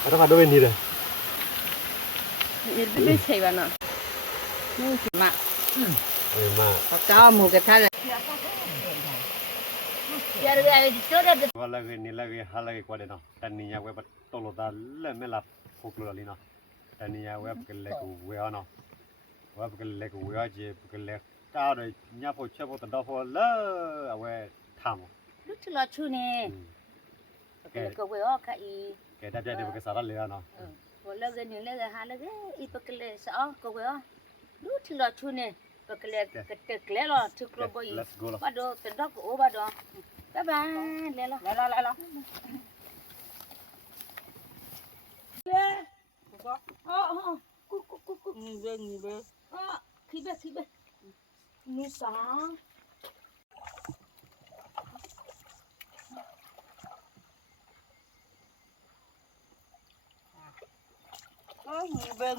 Ada pada ni dah. Ni tu cai mana? Ni cuma. Mak. Kau mau ke thal. Biar dia itu dah. Wala ke ni lagi hal lagi kuat dah. Dan ni aku buat tolong dah le melap pukul lagi nah. Dan ni aku buat kelek wea nah. Buat kelek wea je kelek kau dah nyapo cepo tenda po le aku tham. Lu tu lah cu ni. Kalau kau buat apa i? Kita jadi pakai saran le nah. Kalau gini le hal lagi i pakai sah kau buat. Lu tu lah cu ni. Pakai ketek le lah tu kau buat. Let's go lah. Bado tenda ko bado. Bye bye. Le lah. Oh. Kuk. Ni be. Oh, kibe. Ni sah. Oh, ni be.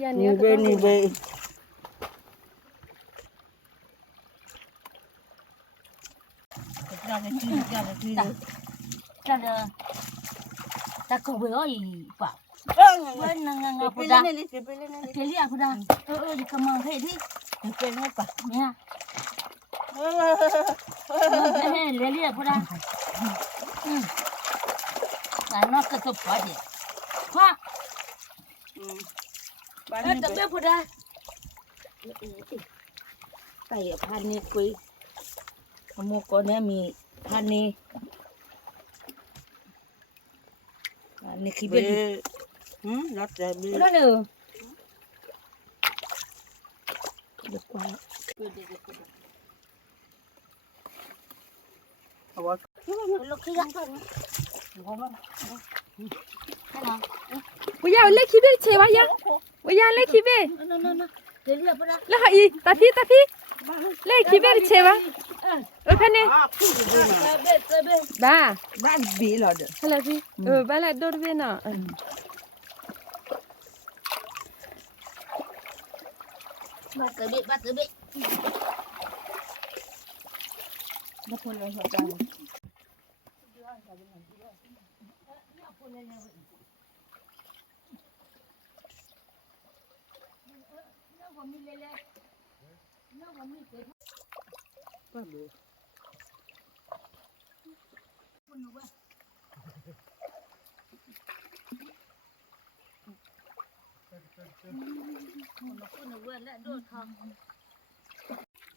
Yan ni be. Tak kau boleh pak. Nang apa dah? Pilih apa dah? Di kamar ni. Pilih apa? Ya. Leli apa dah? Anak ketupat je. Pak. Tapi apa dah? Kayak panik kui. Kamu kau ni mi panik. Ni kibel. Not that big. Mana? Dekat. Awak. Lok kian kan. Ngomong. Kana. Buya le kibe cewa ya. Buya le kibe. No. Jadi apa dah? La hai tapi le kibe cewa. ওখানে বা Bag bil ada. হলাবি বালা দৌড়বে না Bat terbit. Betul lah macam.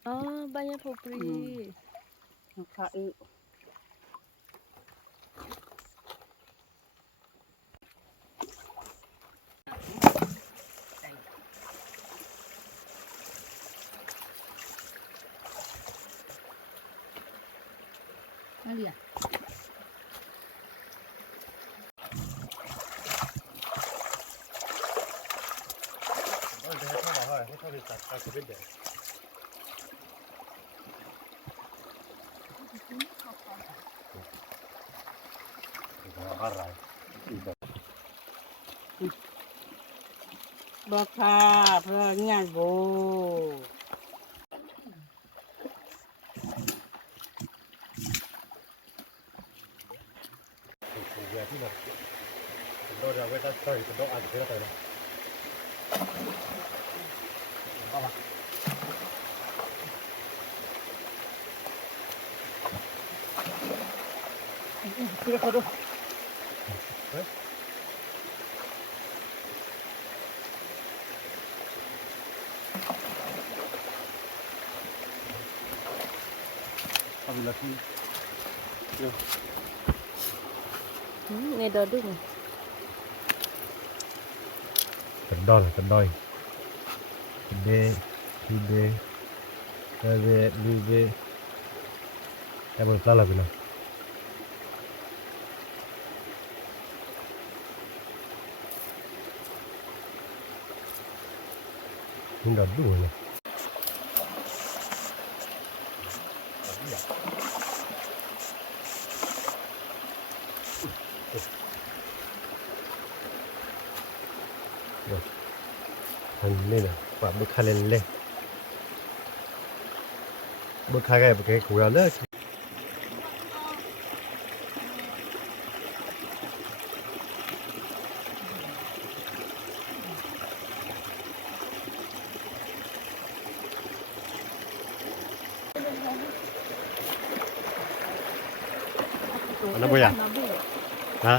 Oh banyak popri Kai. Alia. Bapa perangai bo. Nghe đó đúng không? Cần đôi. Kibe. Libe. Em muốn plala bila. Hingga dulu ya. Ini lah, buat bekal leleh. บดทายกันแบบกูอยากเลิกอันนั้นบ่อยากฮะ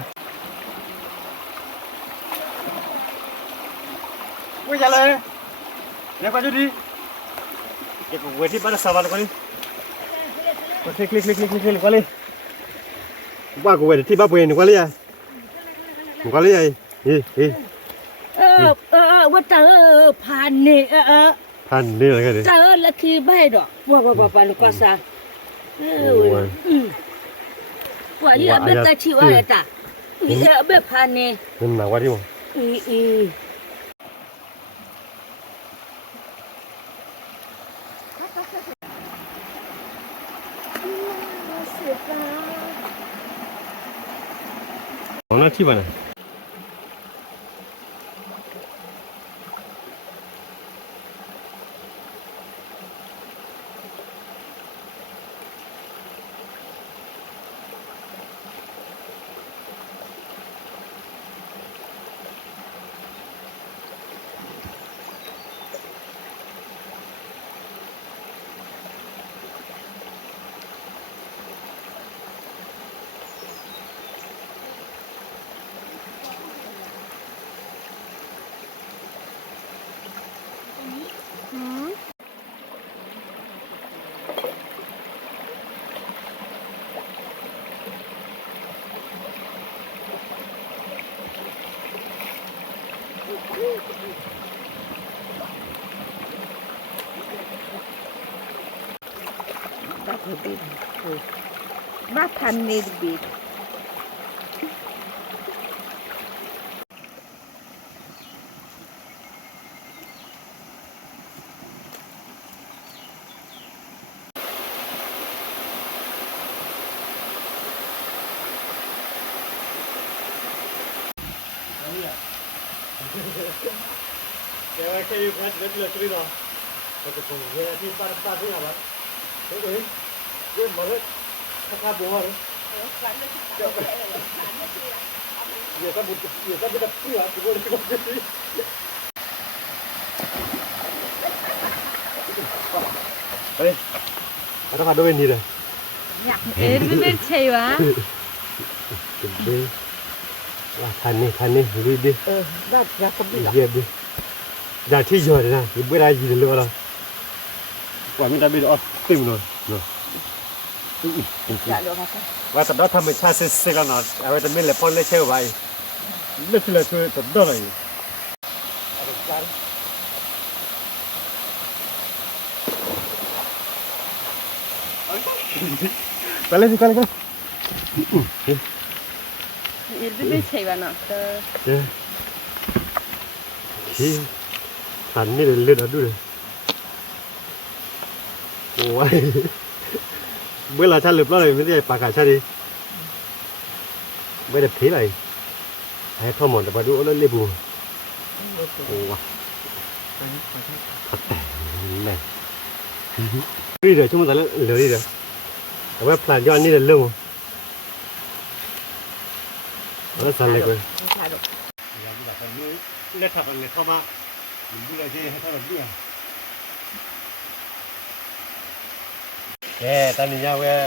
ไม่ใช่เลยเดี๋ยวไปดูดิเก็บไว้ที่บ้านสาวก่อนนี่กดคลิกคลิกคลิกคลิกคลิกก่อนเลยบ้านกูไว้ที่บ้านกูเองก่อนเลยอ่ะก่อนเลยนี่ว่าเจอผ่านนี่พันนี่อะไรกันเนี่ยเจอแล้วคือใบดอกว่าลูกก็ซาว่านี่แบบตะชิว่าตาอีแบบผ่านนี่มันหนักว่าที่มั้งของนั่นที่มันอ่ะบ้าพันนี่บีเดี๋ยวแค่อยู่พัดเด็ดเลยที่เราก็จะคงเวลาที่ป้าที่อะไรเฮ้ยเรื่องมาเลยข้าบัวเลยเดี๋ยวถ้าบุตรเดี๋ยวถ้าบุตรเพื่อจะบุตรก็จะเฮ้ยเราต้องมาด้วยนี่เลยไม่ใช่วะดีทันนี่ดีบ้าจะกบิลเยี่ยมดีอย่าที่เยอะเลยนะเวลายืนเลยว่าว่ามีแต่บิลอ๋อตึ้งเลยเนาะว่าแต่เราทำไม่ใช่เสียกันเนาะเอาไว้แต่ไม่เล็บปนเล็บเชี่ยวไว้เล็บเลยช่วยตัดได้ไปเลยไปเลยไม่ใช่วะเนาะที่หันนี่เลยเลือดดูเลยโอ้ยเมื่อเราชันหลุดแล้วเลยไม่ได้ปากกาชันดิไม่ได้ผีเลยให้พ่อหมอนแต่มาดูแล้วเรียบบูโอ้ยขัดแต่เลยนี่เดี๋ยวชั่วโมงแต่ละเดี๋ยวนี่เดี๋ยวแต่ว่าพลานย้อนนี่เดี๋ยวเรื่องแล้วสั่นเลยกันอย่างนี้แบบนี้เล็กขับเลยเข้ามาดูเลยที่ให้ท่านแบบนี้ตอนนี้เนี่ยเว้ย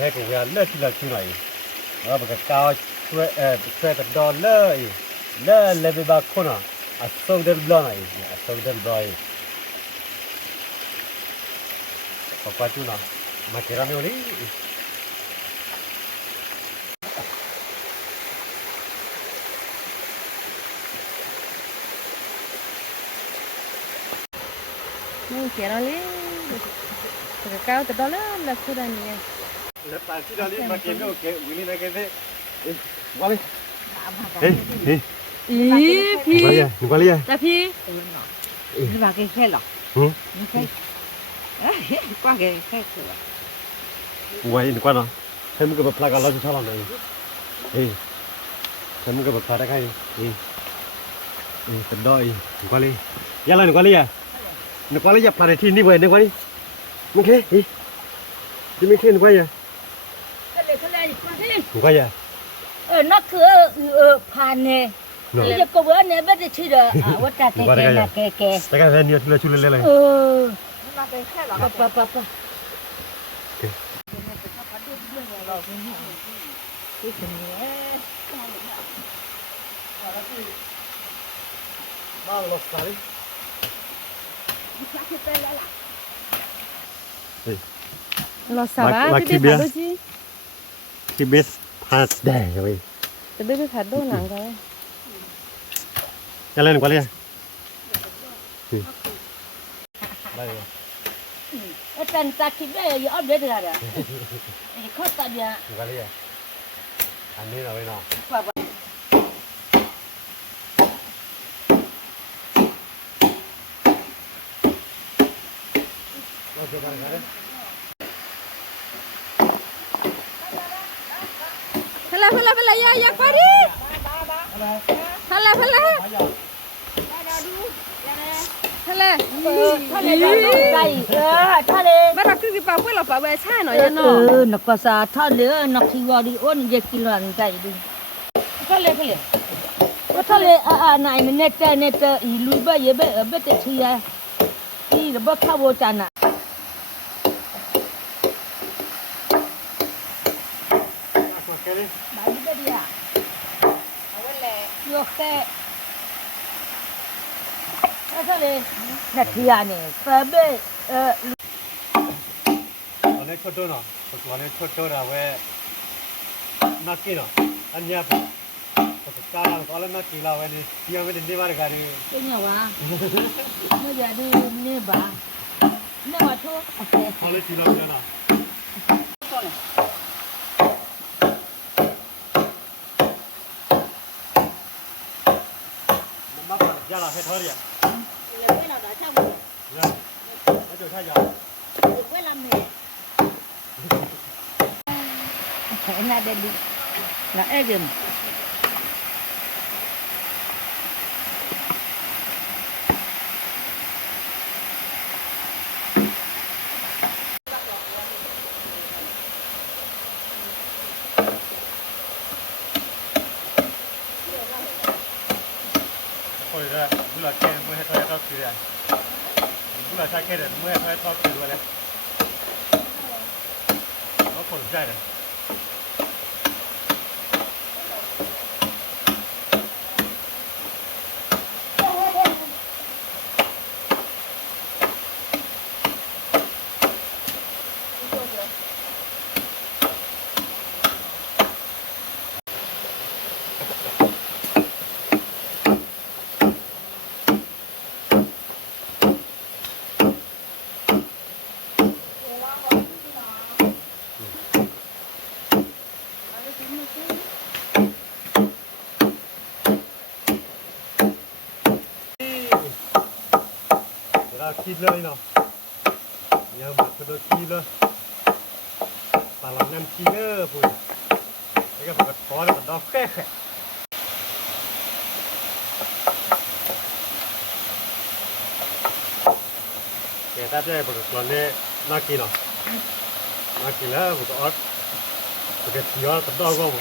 ให้กูเว้ยเลิกที่เราช่วยว่าแบบก้าวช่วยตัดดอนเลยเลยไปบ้าคนอ่ะส่งเดินบล้อยส่งเดินบล้อยขอบคุณนะมาเจอเราไม่วันนี้ไม่เขียนอะไรแต่ก้าวแต่ตอนนั้นเราพูดอะไรเนี่ยแล้วตอนที่เราเล่นมาเกมก็โอเควิลลี่มาเกมเนี่ยว่าเลยเฮ้ยพี่หนูว่าเลยแต่พี่นี่บ้าแค่แค่หรอนี่แค่กว่าแค่แค่ตัวว่าหนูว่าเนาะให้มึงก็แบบพลากันเราจะชอบเราหน่อยให้มึงก็แบบพลาได้ใครเป็นด้อยหนูว่าเลยยังไงหนูว่าเลยหนูว่าเลยจะพลาดที่นี่เว้ยหนูว่าเลย มึงแค่จะไม่แค่หนูก็ยัง ทะเลนี่คุณพี่ หนูก็ยัง นักคือผ่านเนี่ยจะกบเนี่ยไม่ได้ชื่อว่าจะแก่นะแก่ แต่ก็แค่นี้ชุลเลย มาเป็นแค่หรอ ปะที่ถึงเนี่ย บ้างรถไฟ เราสบายที่ได้ผ่านด้วยจี ที่เบสพาสแดงเลย จะได้ไปผ่านด้วยหนังกันเลย จะเล่นกว่าเลยได้ อาจารย์ตาคิดได้ยังอัปเดตอะไรข้อตาเนี่ย กว่าเลยอันนี้เราไม่นอนเราจะทำอะไร Pala ya pari. Pala. Pala. ทะเลใส่ทะเล Bara ku ki pa ku la pa ba cha no ya no. นักภาษาทะเลนักที่ว่าดีอ้นเยกิลันใจดีทะเลนายเนตอีลุยบะเยเบเบตเชียอีระบข้าวจานะบายดีเดียเอาไว้เลยยกแค่ทะเลนักที่ยานี่เฟเบตอนนี้ชุดตัวเนาะตอนนี้ชุดตัวเราเว้ยนักกินเนาะอันนี้ปุ๊บก็การเราตอนนั้นนักกินเราเว้ยนี่ยังไม่ได้ดีมากกันนี่ เป็นยังวะไม่ได้ดูนี่บ้านี่ว่าชั่ว เขาเลยกินเราเนาะมาปะยาลาเฮ็ดเท่าไหร่เนี่ยแล้วจะใช้ยา Enak dari nak agam. Thôi ra, bữa là khen mới thôi tao kêu này. Bữa là sai khen rồi mới thôi tao kêu rồi đấy. Nó còn dai này. Ra kịp lên nào. Nhớ mà cứ đôi kịp lên. Bà làm nem kịp nữa vui. Cái cái vật khó là đó khẽ khẽ. Cái ta chơi vật lần này nó kịp nào. Nó kịp là vật ớt. Cái thiếu là đó không?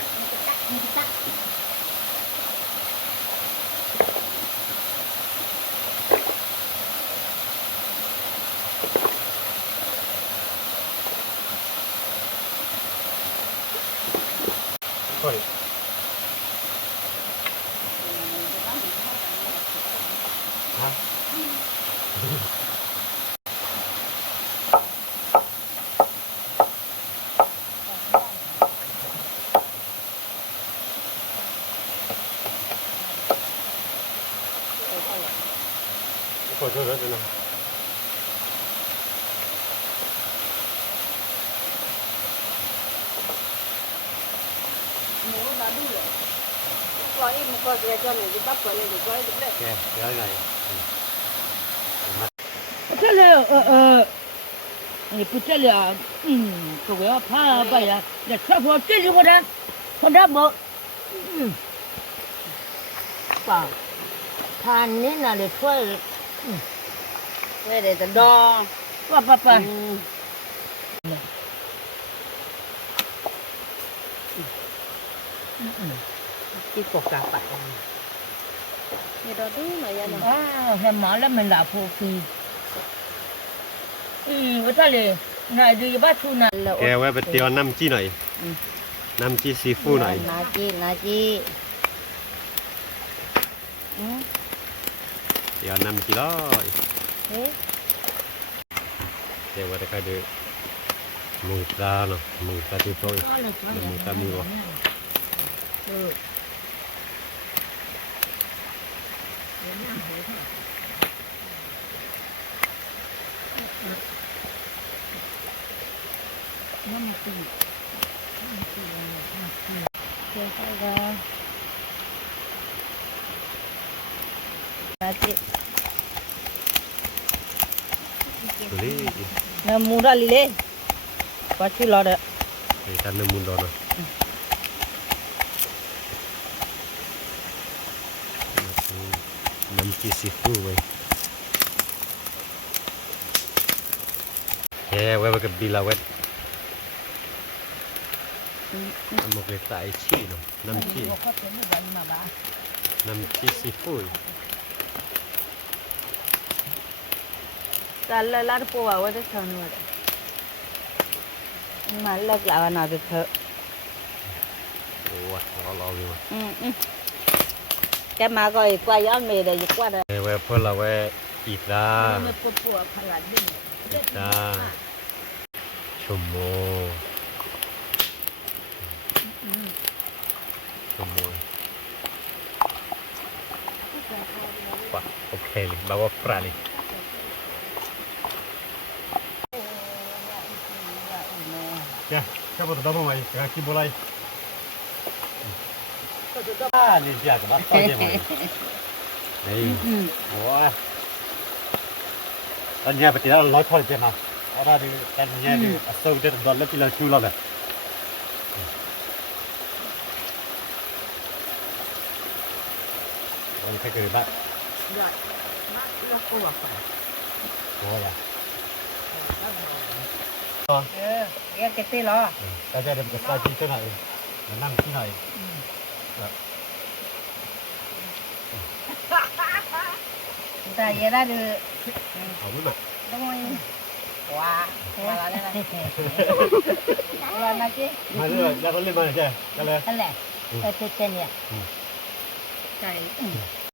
Sorry. Hả? Thôi thôi rồi nào. Có em có cái cho này bắt vào này có được đấy. Kìa, cái này. Thế là你不这里啊，这个要怕吧呀？那车夫这里我这不，吧，他你那里出来，我得得到，爸， cái cột cà bạc Nhà đó đúng mà nhà nó. hem mà là mình là phụ phi ở đây này này đi bắt thu này แกไว้ไปเตียวน้ำจี้หน่อยน้ำจี้ซีฟู้ดหน่อย Là chi. เตียวน้ำจี้ร้อย Thế. แกไว้ได้ก็เดือมือตาเนาะมือตาที่โตยมือตามีวะ Thế sao ra. Là chi. ตัวนี้ Nó mua ra lì lê. Quá chú lo đấy. ไอ้ท่านน้ำมุนดอนเนาะน้ำจี้ซีฟู้ดไว้แกไว้ไปกับบีลาเวทน้ำมันก็ใส่ชีเนาะน้ำชีน้ำชีซีฟู้ด Ra là lát po vào cái thằng nữa. Mà lắc lại nào được thợ. โอ้ยรออยู่ Cái mà coi qua gió mì đây qua đây. ไว้เพื่อเราไว้อีกาอีกาชั่วโมงปะโอเคเลยบาวฟราลีแกข้าพเจ้าบอกว่าอยากกินบุไรนี่อยากมาต่อเยังไงนี่โอ้ยตอนนี้ไปตีแล้วร้อยคนเจ้าเอาได้ดูตอนนี้ดูสู้เด็ดดอลแล้วที่เราชูเราเลยวันนี้ใครเกิดบ้างโอ้ย Cái tê lo. แต่จะเดินกับซาจีที่ไหนนั่งที่ไหน Chúng ta về ra được. เอาไม่มา Đúng rồi. Wow. Wow là đây này. Là nó chứ. มาเรื่อยแล้วก็เล่นมาใช่ก็เลย Cái này. Cái tên này. Cái.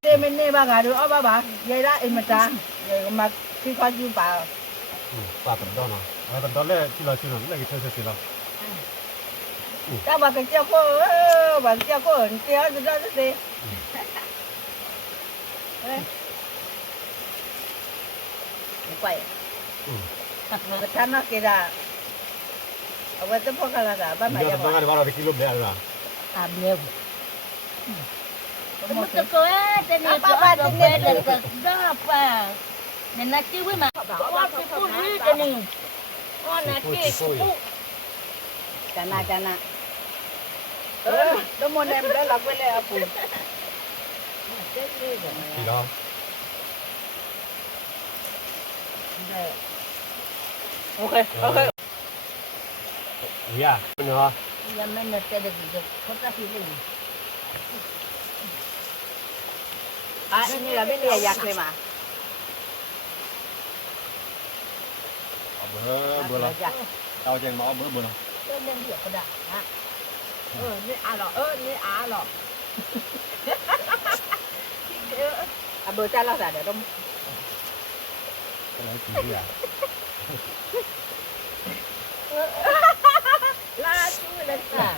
Đây mình nè bà gà được ó bà. Vậy đó em mà ta. Rồi mà khi coi chú bà. ปลาตันดอนเนาะตันดอนเลยที่เราชิมเราเลยที่เธอชิมเรา Các bà cái treo cô. Bà treo cô ở treo rồi đó đi. Quay. Cái thân nó kìa ra. Ở bên tấm phong là cả ba mày เดี๋ยว ra ต้อง ngoài. การว่าเราไปกินลูกเดียวหรอ À bèo. một cái cô á tên này có tên này là đó pa nên là chứ với mà có cái cô đi tên này con là cái cô Cana. Đó môn em đó là quên lại phụ. ที่เรา Ok. อย่าเนาะ giờ mình là tên được có cái gì đi À ini là bên này giặt này mà. เอาเบอร์เบอร์เรา Giặt. เอาเจงมาเอาเบอร์เบอร์เรา tên lên việc của đã Ni à lọ. Ni à lọ. À bữa cha lo giả để đông. ก็เลยกินเบียร์ La chú lên cả.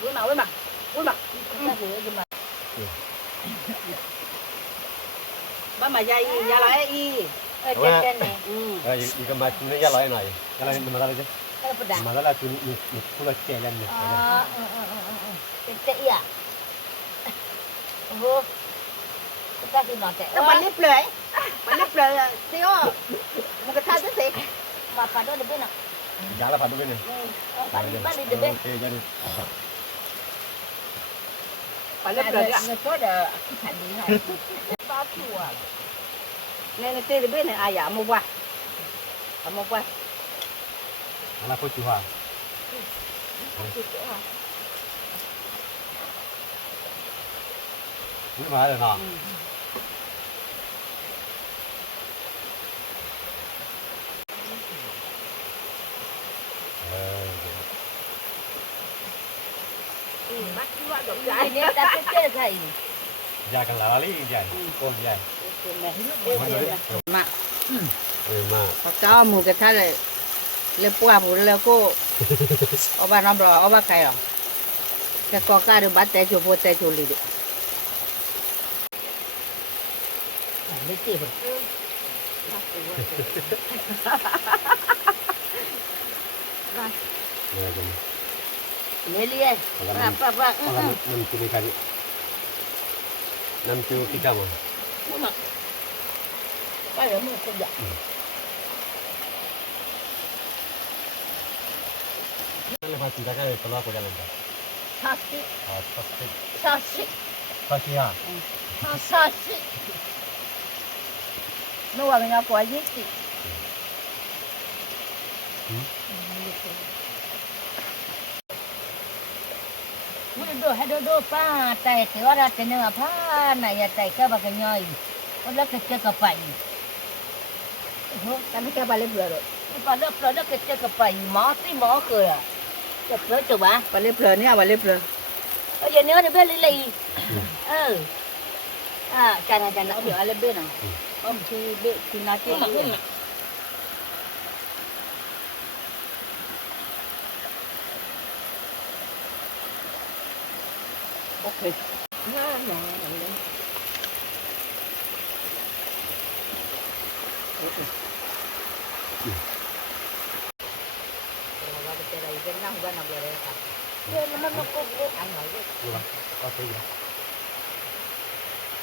Với mặt. Ba mà dây ra lại y. tên này อีกมาคุณนี่ยาลอยหน่อยยาลอยมาแล้วใช่ cái của đã มาแล้วคุณคุณละเจริญเนี่ย cái tệ à vô cái gì nó tệ Nó bắn lip lưỡi. Bắn lip lưỡi tiêu. Một cái thao rất gì. mà phải đó được bên nào ยาละพันด้วยเนี่ย bắt đi được bên โอเคจะดี Bắn lip lưỡi ạ. nó chốt là thành đi này bao chùa Nên là tê bên này ai giả mua qua. Mua qua. ala ko chuha ni ma le na Mắt chú vợ động Cái này ta cái chơi thầy. ya kan la li ya con ya mà ma có cho một cái thay này lấy qua một lấy cô ở ba năm rồi ở ba cái rồi cái con cá được bắt tay chụp tay chụp liền Lấy tiền. ya kan Lấy liền. Apa. nam tu ni kali nam tu kita mo Mama. Cái đó mình không dạy. le pa tinta ka tolak ko jalan ta Sashi. pasti Sashi. pasti ha Sashi. nó vào mình ngọc quả gì chị Muốn đồ hay đồ pa tay thì ở đây cái này pa này tay cái bà cái nhoi. Nó lấy cái chơi cái phải. ta nó cho bà lấy bừa rồi Bà lấy cái chơi cái phải mỏ cười à. Chụp lấy chụp à. bà lấy bừa nè bà lấy bừa Bây giờ nếu nó biết lấy. Chà nó biểu lấy biết nào. ông thì bị thì nó chơi ok cái này cái năm qua năm rồi cả Cái nó có anh hỏi cái lu ba apa ya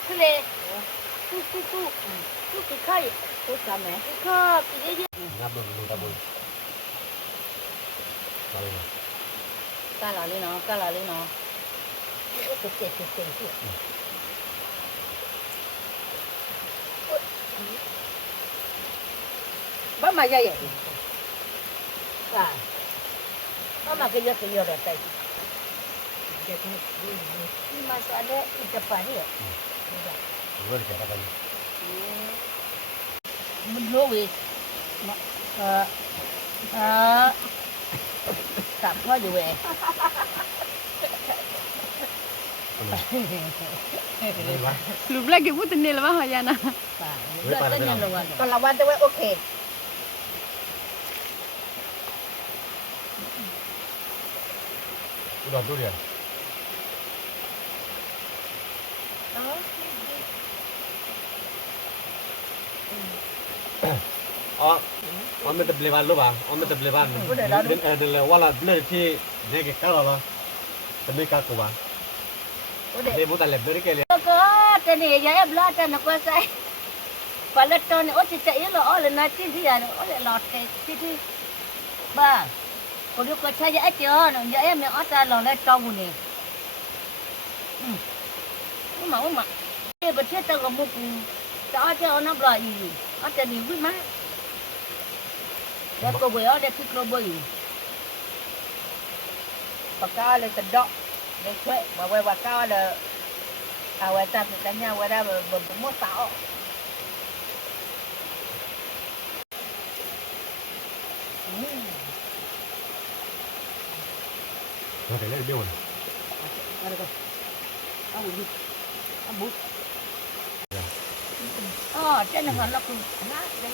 cái này. Cái khai. cốt cá mẹ Cái khai cái gì. ngap lu ta boy kali cá là lên nó Cái cái. bắt mà dây À. Mama cái gì rồi tay. Nhưng mà sao đấy ít chập phải đấy. lu ni kata kan Mình lố vì tạm khó gì vậy. Lục lagi pun ni lah bah ya na. Rất là nhân luôn. còn là quan tôi ok udah tu dia om itu beli balu ba om itu beli balu dan wala beli ti nege kalau lah tapi kaku ba dia bukan lebih dari Có tên này giờ em lo cho nó qua say. Và lật cho nó chỉ chạy là là nó chỉ gì là nó lại lọt cái thứ ba. Còn nếu có chơi dễ chưa nó giờ em nó ra lọt lên trong này. Mà cái bữa trước tao có một cho nó loại gì ở trên này vui má. Để cô về ở đây thích cô bơi. bà cao lên tận đó để thuê mà quay bà cao là quay ta thì cả nhà quay ra mà mua táo nó phải lấy điều này Trên này là cùng đây.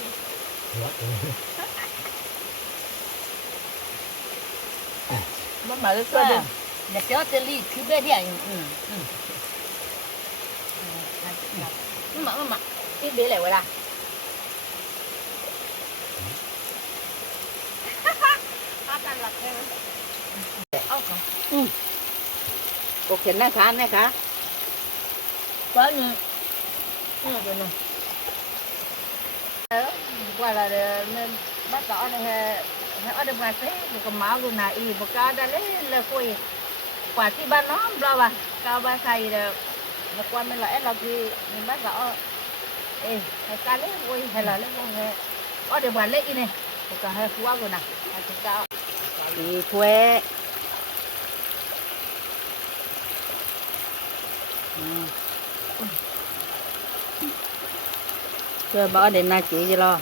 nó mở cái cơ đi Để cho tên ly cứ bên đi ảnh. Mà cái bế lại quay ra cuộc hiện nay khá có như qua là nên bắt rõ này ở đây mà thế thì còn máu của này y một cái đã lấy là quỳ quảที่บ้านน้องเราอ่ะก้าวบ้านใครเด้อแล้วquan mình lại là gì mình bắt rõ ê cái cá lấy quỳ hay là lấy quỳ ở đây bán lấy này ก็ให้ฟัวกูนะให้กูเจ้า thì thuê thuê bỏ đến na chỉ cho lo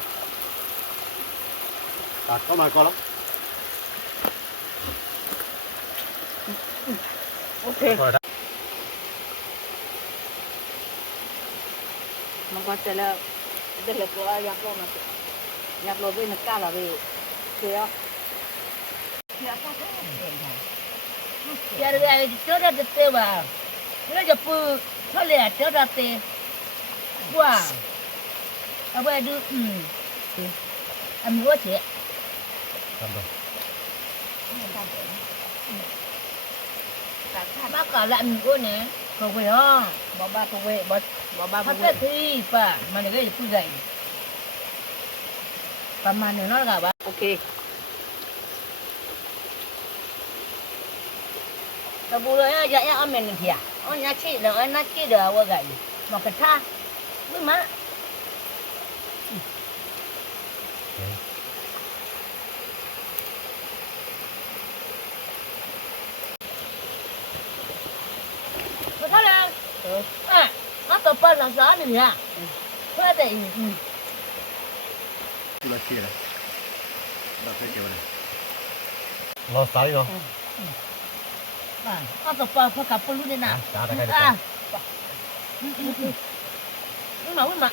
ตักเข้ามาก่อนแล้ว ok มันก็จะแล้วจะเหลือตัวยับลงนะยับลงด้วยนักกาละเว้ยเสีย giờ đây chỗ đó được tiêu vào nó giờ pu nó lẻ chỗ đó tiêu wow ở bên đưa ăn lúa chị ทำไป bác cả lại ăn lúa nè cầu về ho บ่บ้าตัวเว้ยบ่บ้า phát ตัวเว้ย cái thì phải mà này cái pu dày và mà nó là bà โอเค tao bù rồi giờ em ăn mình kìa ăn nhà chị là ăn nhà chị được qua gầy mà cái tha với má có thấy không à nó tập bên là gió này nè thế thì กูละเชี่ยเลยเราไปเกี่ยวเลยเราใส่เนาะ à nó tập bên phải cặp luôn đây nè จ้าได้ใครได้ à với mà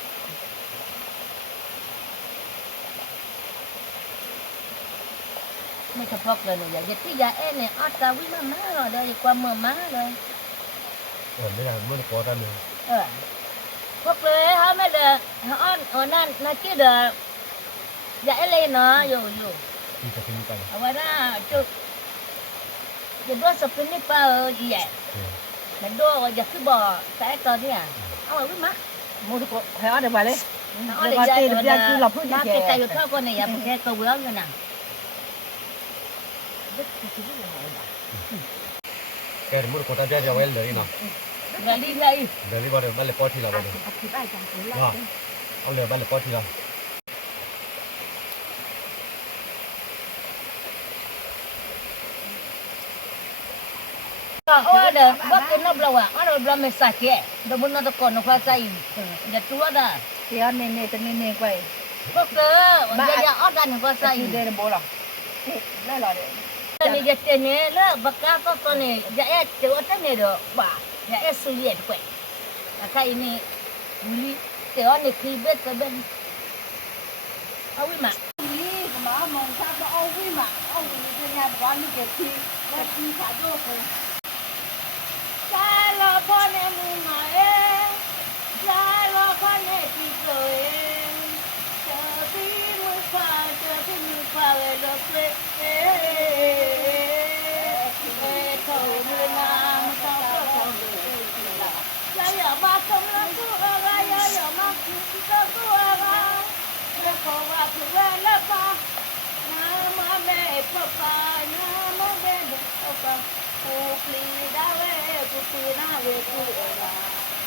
ไม่กระพกเลยหนูอยากจะที่ยาเอ็นเนี่ยอัดกาวิมาม่าเลยเดี๋ยวความเมื่อมาเลย ไม่ได้ไม่ได้กอดกันเลย พวกเลยฮะไม่เด้ออันนั่นน่าคิดเด้อยาเอ็นเลยเนาะอยู่ ที่จะทิ้งไป เอาไว้นะจุดจะดูสปริงนี่เปล่าดีใหญ่แต่ดูอยากคือบ่อแต่ตอนนี้เอาไว้มา มูทุกคนให้เอาเดี๋ยวไปเลย เอาเลยยาเดี๋ยวกินเราพูดมาเป็นใจอยู่เท่ากันเนี่ยอย่าไปแค่ตัวเรื่องกันนะ แกมุดกอดใจจะไว้เลยเนาะ อย่ารีบเลย เดี๋ยวรีบบ้านเลยปอทีละบ้านเลยเอาเลยบ้านเลยปอทีละ โอ้เด้อว่ากินนบเราอ่ะเราเราไม่สักแก่เราบุญเราตะกอนเราฟ้าใจอย่าตัวเด้อ เสียเน่ๆจะเน่ๆไป พวกเด้ออย่าออดกันฟ้าใจ ใส่เดินโบหรอได้หรอเด้อ นี่จะเจเนี่ยแล้วบักกาก็ตัวนี้อย่าแอดเจอตั้งเนี่ยเด้อบ่าอย่าแอดสุเลียดกว่าแต่ใครนี่มีเดี๋ยวนี่คือเบ็ดก็เป็นเอาวิมา นี่หมามองชาติเอาวิ่งมาเอาวิ่งเป็นงานวันนี้เก็บทีและทีขาโยกเลย ใจเราพ่อเนี่ยมีมาเองใจเราพ่อเนี่ยที่ตัวเองเจอที่มือฟ้าเจอที่มือฟ้าเลยดอกเล็กเขามือน้ำเขาก็เลยอย่ามาคำละตัวอะไรอย่ามาคิดตัวอะไรแล้วก็ว่าคือว่าแล้วก็น้ำมาแม่พ่อป้าน้ำมาแม่พ่อป้าโอ้ปลีดาเวกุตูนาเวกุเอรา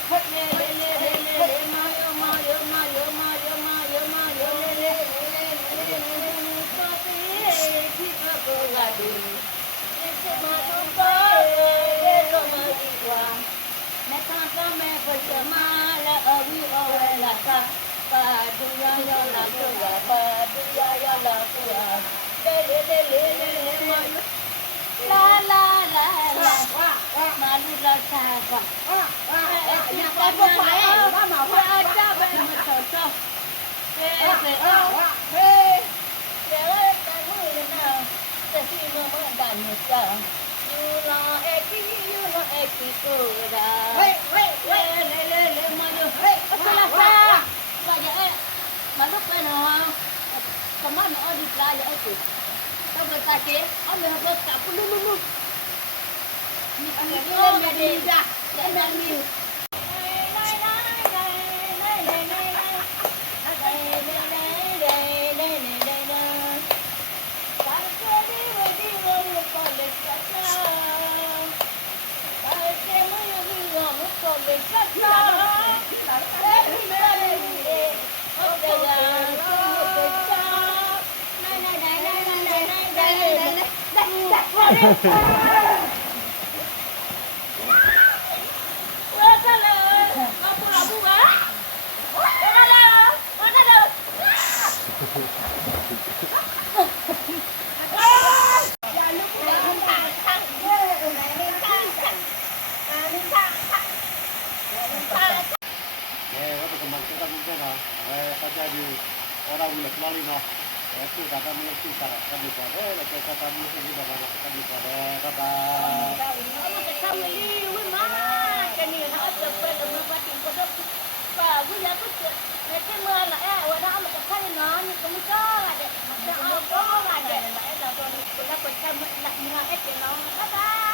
พัดเล่เล่เล่เล่เล่มาโยมาโยมาโยมาโยมาโยมาโยเล่เล่เล่เล่เล่เล่ก็ตีที่ก็ตัวกาดูเล่จะมาดูก็เล่ก็มาดีกว่าแม่ข้าก็แม่ก็จะมาแล้วเอาวิเอาเวลาค่ะปาดูยายาลาตัวปาดูยายาลาตัวเล่เล่เล่เล่เล่เล่มาลาลาลาลามาดูลาชาก่อนอย่าไปพวกไปว่าหมอว่าเจ้าไปมาต่อต่อเฮ้เฮ้เฮ้เดี๋ยวแต่มือนะแต่ที่มือมันดันมือจ้ายูรอเอกี้ยูรอเอกี้กูได้เฮ้เฮ้เฮ้เล่เล่เล่มาอยู่เฮ้ก็ลาชาว่าอย่ามาลุกไปหน่อยสมัยเอาดีปลาอย่าเอาติดต้องไปตาเจ๊เอาเนื้อเบิกกับลูลูมีอะไรเล่นไม่ดีจ้ะเล่นแบบนี้ ว่าเป็นกำลังใจกันมุ่งแน่นอนเขาจะดูorang boleh selalu no itu kata mesti cara kan di pada lah kata mesti di pada kan di pada kata Bye.